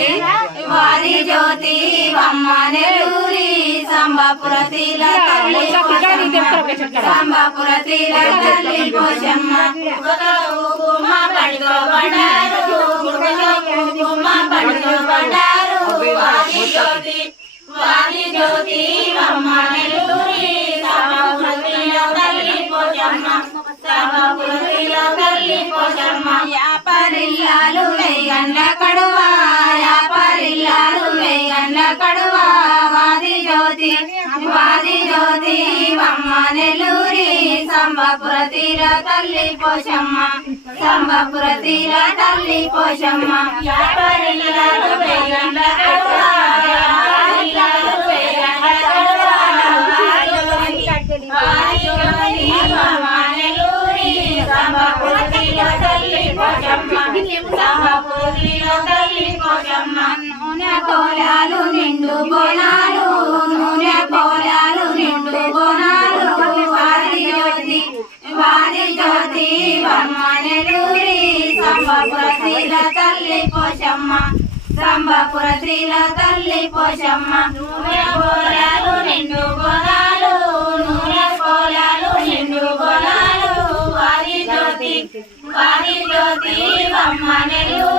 జ్యోతి వారి జ్యోతి అమ్మ నెల్లూరి సంబపురతిల తల్లి సంబపురతిల తల్లి పోషమ్మ కుంకుమ పండుగ బండారు కుంకుమ పండుగ బండారు వారి జ్యోతి అమ్మ నెల్లూరి సంబపురతిల తల్లి పోషమ్మ సంబపురతిల తల్లి పోషమ్మ యాపరిల్లాలు వేగండ్ల కడువా యాపరిల్లాలు వేగండ్ల కడువా వాది జ్యోతి అమ్మ నెల్లూరి సంబపురతిల తల్లి పోషమ్మ సంబపురతిల తల్లి పోషమ్మ యాపరిల్లాలు వేగండ్ల కడువా యాపరిల్లాలు వేగండ్ల కడువా నూనె కోలాలు నిండు బోనాలు నూనె కోలాలు నిండు బోనాలు వారి జ్యోతి అమ్మ నెల్లూరి సంబపురతిల తల్లి పోషమ్మ సంబపురతిల తల్లి పోషమ్మ నూనె కోలాలు నిండు బోనాలు నూనె కోలాలు నిండు బోనాలు వారి జ్యోతి అమ్మ నెల్లూరి